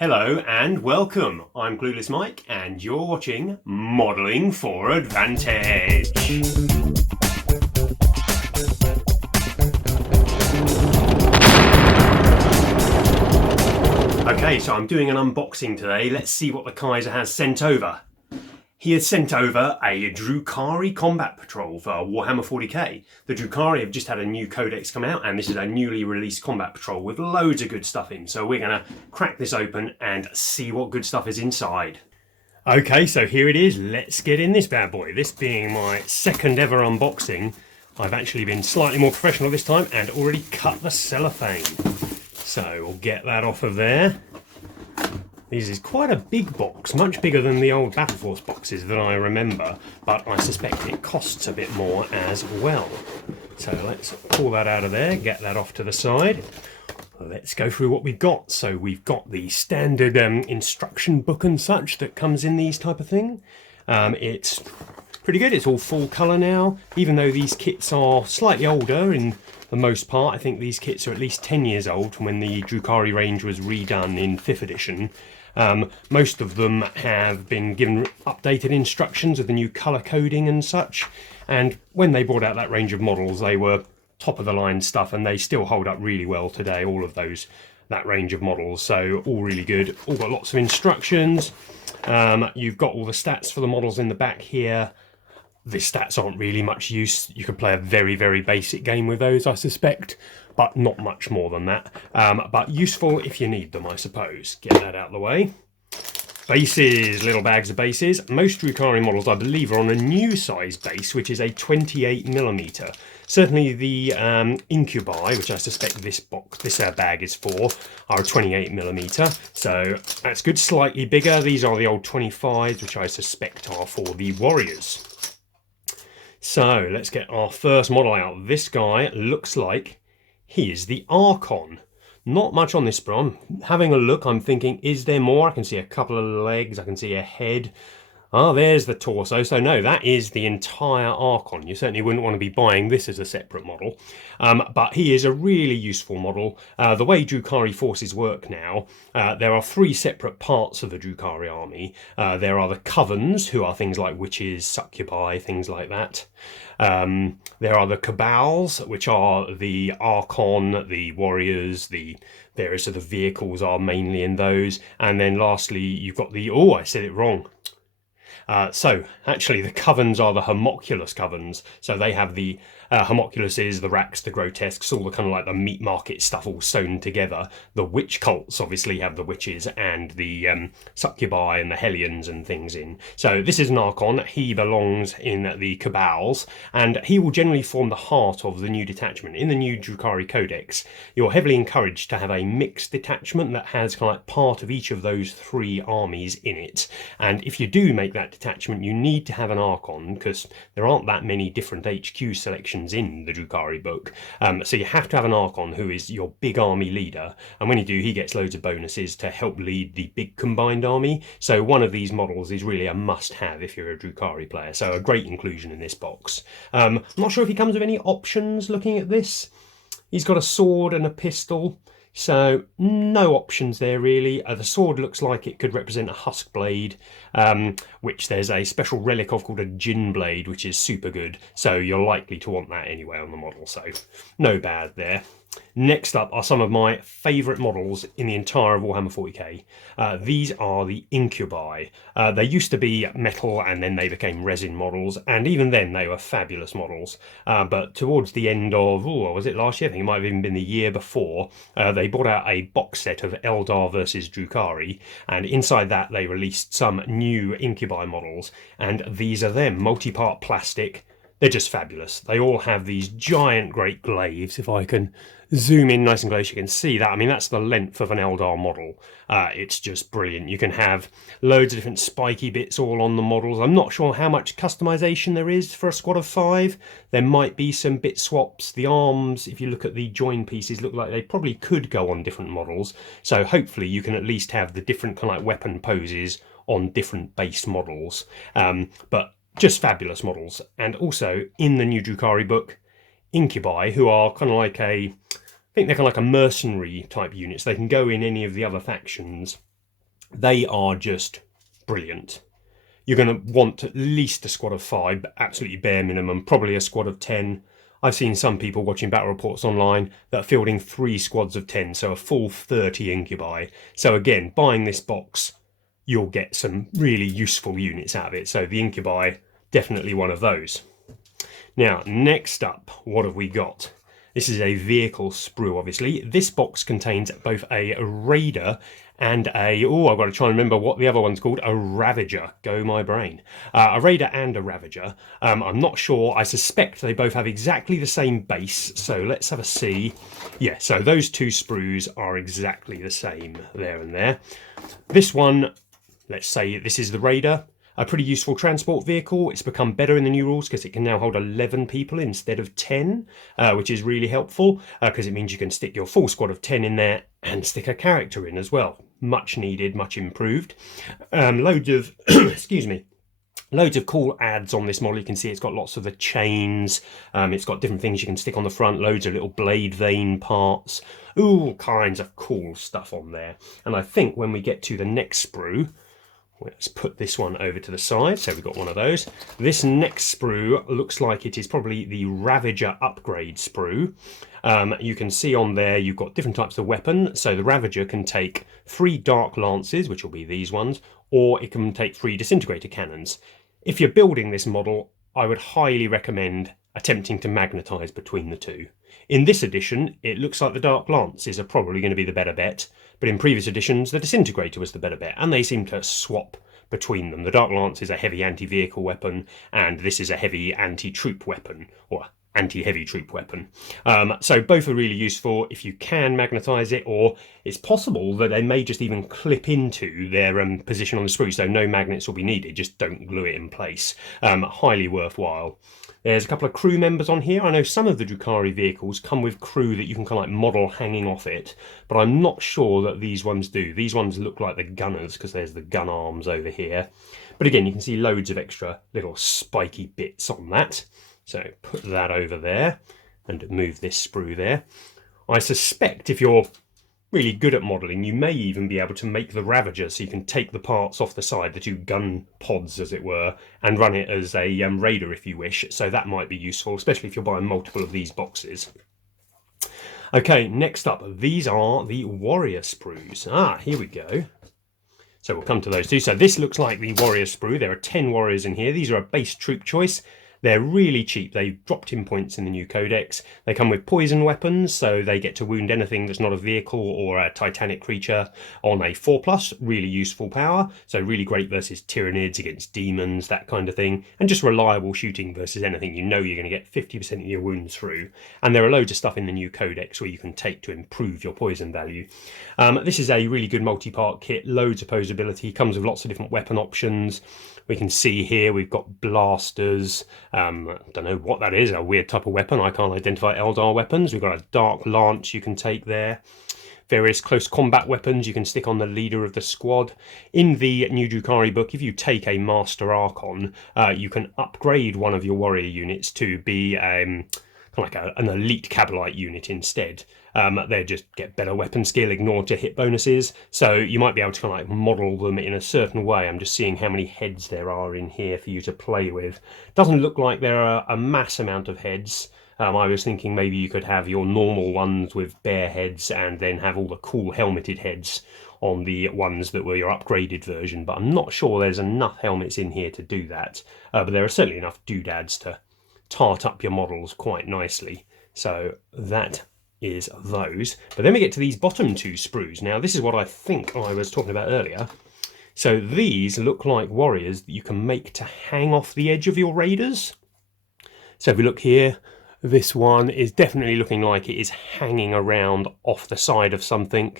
Hello and welcome. I'm Clueless Mike and you're watching Modelling for Advantage. Okay, so I'm doing an unboxing today. Let's see what the Kaiser has sent over. He has sent over a Drukhari combat patrol for Warhammer 40k. The Drukhari have just had a new codex come out, and this is a newly released combat patrol with loads of good stuff in. So we're going to crack this open and see what good stuff is inside. Okay, so here it is. Let's get in this bad boy. This being my second ever unboxing, I've actually been slightly more professional this time and already cut the cellophane. So we'll get that off of there. This is quite a big box, much bigger than the old Battle Force boxes that I remember, but I suspect it costs a bit more as well. So let's pull that out of there, get that off to the side. Let's go through what we've got. So we've got the standard instruction book and such that comes in these type of thing. It's pretty good, it's all full colour now, even though these kits are slightly older in the most part. I think these kits are at least 10 years old from when the Drukhari range was redone in 5th edition. Most of them have been given updated instructions with the new colour coding and such, and when they brought out that range of models they were top of the line stuff, and they still hold up really well today, all of that range of models. So all really good, all got lots of instructions. You've got all the stats for the models in the back here. The stats aren't really much use. You could play a very, very basic game with those, I suspect, but not much more than that. But useful if you need them, I suppose. Get that out of the way. Bases, little bags of bases. Most Drukhari models, I believe, are on a new size base, which is a 28mm. Certainly the Incubi, which I suspect this bag is for, are a 28mm. So that's good. Slightly bigger. These are the old 25s, which I suspect are for the Warriors. So let's get our first model out. This guy looks like he is the Archon. Not much on this, but I'm having a look. I'm thinking, is there more? I can see a couple of legs. I can see a head. Ah, there's the torso. So no, that is the entire Archon. You certainly wouldn't want to be buying this as a separate model. But he is a really useful model. The way Drukhari forces work now, there are 3 separate parts of the Drukhari army. There are the Covens, who are things like witches, succubi, things like that. There are the Cabals, which are the Archon, the warriors, the various sort of vehicles are mainly in those. And then lastly, you've got the, oh, I said it wrong. So actually the Covens are the Homunculus Covens. So they have the Homunculuses, the Racks, the Grotesques, all the kind of like the meat market stuff all sewn together. The witch cults obviously have the witches and the succubi and the Hellions and things in. So this is an Archon. He belongs in the Cabals, and he will generally form the heart of the new detachment. In the new Drukhari Codex, you're heavily encouraged to have a mixed detachment that has kind of like part of each of those 3 armies in it. And if you do make that detachment, you need to have an Archon, because there aren't that many different HQ selections in the Drukhari book. So you have to have an Archon who is your big army leader, and when you do, he gets loads of bonuses to help lead the big combined army. So one of these models is really a must-have if you're a Drukhari player, so a great inclusion in this box. I'm not sure if he comes with any options looking at this. He's got a sword and a pistol, so no options there really. The sword looks like it could represent a husk blade, which there's a special relic of called a gin blade, which is super good. So you're likely to want that anyway on the model, so no bad there. Next up are some of my favourite models in the entire Warhammer 40k. These are the Incubi. They used to be metal and then they became resin models, and even then they were fabulous models. But towards the end of, was it last year? I think it might have even been the year before, they brought out a box set of Eldar versus Drukhari, and inside that they released some new Incubi models, and these are them, multi-part plastic. They're just fabulous. They all have these giant great glaives. If I can zoom in nice and close, you can see that. I mean, that's the length of an Eldar model. It's just brilliant. You can have loads of different spiky bits all on the models. I'm not sure how much customization there is for a squad of 5. There might be some bit swaps. The arms, if you look at the join pieces, look like they probably could go on different models. So hopefully you can at least have the different kind of like weapon poses on different base models. But just fabulous models. And also in the new Drukhari book, Incubi, who are kind of like I think they're kind of like a mercenary type unit, so they can go in any of the other factions They are just brilliant. You're going to want at least a squad of 5, but absolutely bare minimum, probably a squad of 10. I've seen some people watching battle reports online that are fielding 3 squads of 10, so a full 30 Incubi. So again, buying this box, you'll get some really useful units out of it. So the Incubi, definitely one of those. Now, next up, what have we got? This is a vehicle sprue, obviously. This box contains both a Raider and a, I've got to try and remember what the other one's called, a Ravager. Go my brain. A Raider and a Ravager. I'm not sure. I suspect they both have exactly the same base. So let's have a see. Yeah, so those 2 sprues are exactly the same there and there. This one, let's say this is the Raider. A pretty useful transport vehicle. It's become better in the new rules because it can now hold 11 people instead of 10, which is really helpful because it means you can stick your full squad of 10 in there and stick a character in as well. Much needed, much improved. Loads of, excuse me, loads of cool ads on this model. You can see it's got lots of the chains. It's got different things you can stick on the front, loads of little blade vein parts. All kinds of cool stuff on there. And I think when we get to the next sprue, let's put this one over to the side, so we've got one of those. This next sprue looks like it is probably the Ravager upgrade sprue. You can see on there you've got different types of weapon. So the Ravager can take 3 Dark Lances, which will be these ones, or it can take 3 Disintegrator Cannons. If you're building this model, I would highly recommend attempting to magnetise between the 2. In this edition, it looks like the Dark Lances are probably going to be the better bet, but in previous editions, the Disintegrator was the better bet, and they seem to swap between them. The Dark Lance is a heavy anti-vehicle weapon, and this is a heavy anti-troop weapon, or anti-heavy troop weapon. So both are really useful if you can magnetise it, or it's possible that they may just even clip into their position on the sprue, so no magnets will be needed, just don't glue it in place. Highly worthwhile. There's a couple of crew members on here. I know some of the Drukhari vehicles come with crew that you can kind of like model hanging off it, but I'm not sure that these ones do. These ones look like the gunners because there's the gun arms over here. But again, you can see loads of extra little spiky bits on that. So put that over there and move this sprue there. I suspect if you're really good at modelling, you may even be able to make the Ravager so you can take the parts off the side, the 2 gun pods as it were, and run it as a Raider if you wish. So that might be useful, especially if you're buying multiple of these boxes. Okay, next up, these are the Warrior sprues. Here we go. So we'll come to those 2. So this looks like the Warrior sprue. There are 10 warriors in here. These are a base troop choice. They're really cheap. They've dropped in points in the new codex. They come with poison weapons, so they get to wound anything that's not a vehicle or a titanic creature on a 4+, really useful power. So really great versus Tyranids, against demons, that kind of thing. And just reliable shooting versus anything you know you're going to get 50% of your wounds through. And there are loads of stuff in the new codex where you can take to improve your poison value. This is a really good multi-part kit, loads of posability, comes with lots of different weapon options. We can see here we've got blasters. Don't know what that is, a weird type of weapon. I can't identify Eldar weapons. We've got a Dark Lance you can take there. Various close combat weapons you can stick on the leader of the squad. In the new Drukhari book, if you take a Master Archon, you can upgrade one of your warrior units to be like an elite Cabalite unit instead. They just get better weapon skill, ignore to hit bonuses, so you might be able to kind of like model them in a certain way. I'm just seeing how many heads there are in here for you to play with. Doesn't look like there are a mass amount of heads. I was thinking maybe you could have your normal ones with bare heads and then have all the cool helmeted heads on the ones that were your upgraded version, but I'm not sure there's enough helmets in here to do that. But there are certainly enough doodads to tart up your models quite nicely. So that is those. But then we get to these bottom 2 sprues. Now this is what I think I was talking about earlier. So these look like warriors that you can make to hang off the edge of your raiders. So if we look here, this one is definitely looking like it is hanging around off the side of something.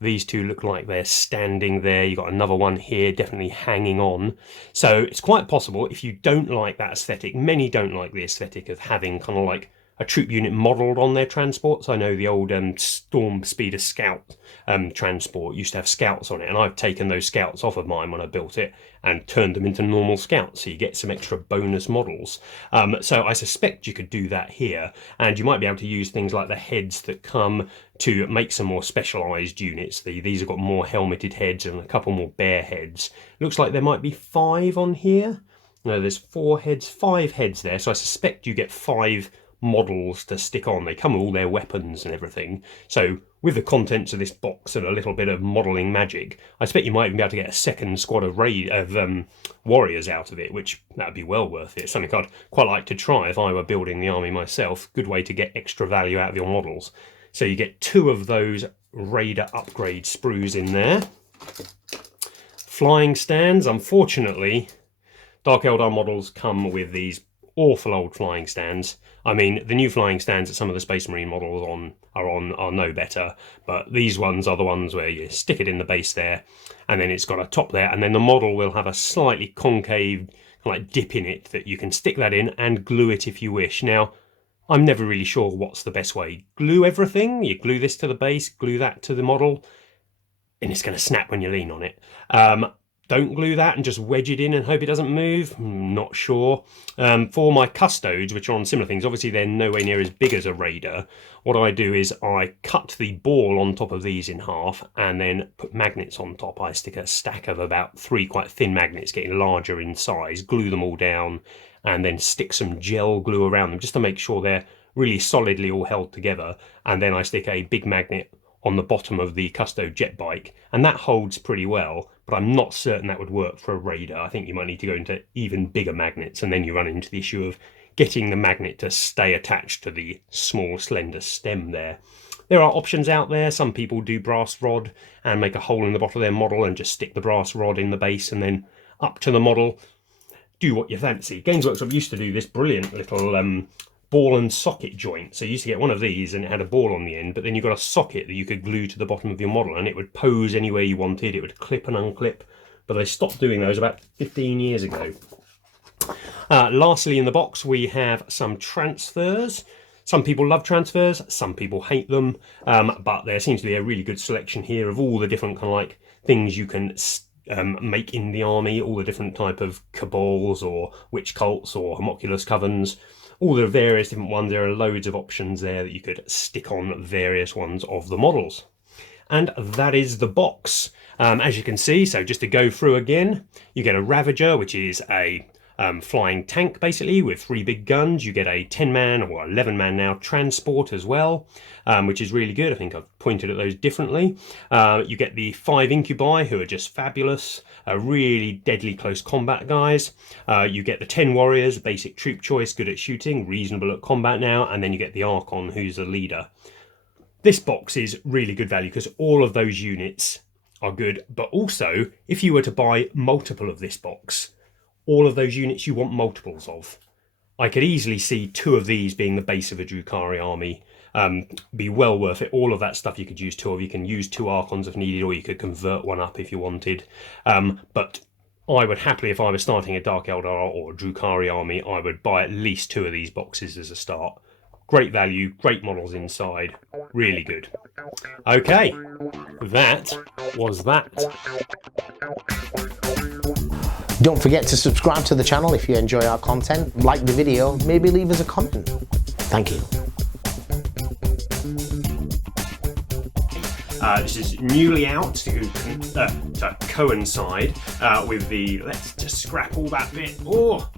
These 2 look like they're standing there. You've got another one here definitely hanging on. So it's quite possible if you don't like that aesthetic, many don't like the aesthetic of having kind of like a troop unit modelled on their transports. I know the old Storm Speeder Scout transport used to have scouts on it, and I've taken those scouts off of mine when I built it and turned them into normal scouts, so you get some extra bonus models. So I suspect you could do that here, and you might be able to use things like the heads that come to make some more specialised units. These have got more helmeted heads and a couple more bear heads. Looks like there might be 5 on here. No, there's 4 heads, 5 heads there, so I suspect you get 5 models to stick on. They come with all their weapons and everything. So with the contents of this box and a little bit of modelling magic, I expect you might even be able to get a second squad of warriors out of it, which that would be well worth it. Something I'd quite like to try if I were building the army myself. Good way to get extra value out of your models. So you get 2 of those raider upgrade sprues in there. Flying stands, unfortunately, Dark Eldar models come with these awful old flying stands. I mean, the new flying stands that some of the Space Marine models are no better, but these ones are the ones where you stick it in the base there, and then it's got a top there, and then the model will have a slightly concave like dip in it that you can stick that in and glue it if you wish. Now, I'm never really sure what's the best way. Glue everything? You glue this to the base, glue that to the model, and it's going to snap when you lean on it. Don't glue that and just wedge it in and hope it doesn't move. Not sure. For my custodes, which are on similar things, obviously they're nowhere near as big as a raider. What I do is I cut the ball on top of these in half and then put magnets on top. I stick a stack of about 3 quite thin magnets, getting larger in size, glue them all down, and then stick some gel glue around them just to make sure they're really solidly all held together. And then I stick a big magnet on the bottom of the Custo jet bike, and that holds pretty well, but I'm not certain that would work for a raider. I think you might need to go into even bigger magnets, and then you run into the issue of getting the magnet to stay attached to the small slender stem there. There are options out there. Some people do brass rod and make a hole in the bottom of their model and just stick the brass rod in the base and then up to the model. Do what you fancy. Games Workshop used to do this brilliant little ball and socket joint. So you used to get one of these and it had a ball on the end, but then you've got a socket that you could glue to the bottom of your model and it would pose anywhere you wanted. It would clip and unclip, but they stopped doing those about 15 years ago. Lastly in the box we have some transfers. Some people love transfers, some people hate them, but there seems to be a really good selection here of all the different kind of like things you can make in the army, all the different type of cabals or witch cults or homunculus covens. All the various different ones. There are loads of options there that you could stick on various ones of the models. And that is the box. As you can see, so just to go through again, you get a Ravager, which is a flying tank basically with 3 big guns. You get a 10-man or 11-man now transport as well, which is really good. I think I've pointed at those differently. You get the 5 Incubi, who are just fabulous, really deadly close combat guys. You get the 10 warriors, basic troop choice, good at shooting, reasonable at combat now, and then you get the Archon, who's the leader. This box is really good value because all of those units are good, but also if you were to buy multiple of this box, all of those units you want multiples of. I could easily see 2 of these being the base of a Drukhari army. Be well worth it. All of that stuff you could use 2 of. You can use 2 Archons if needed, or you could convert one up if you wanted. But I would happily, if I was starting a Dark Eldar or a Drukhari army, I would buy at least 2 of these boxes as a start. Great value, great models inside, really good. Okay, that was that. Don't forget to subscribe to the channel if you enjoy our content, like the video, maybe leave us a comment. Thank you. This is newly out to coincide with the, let's just scrap all that bit. Oh,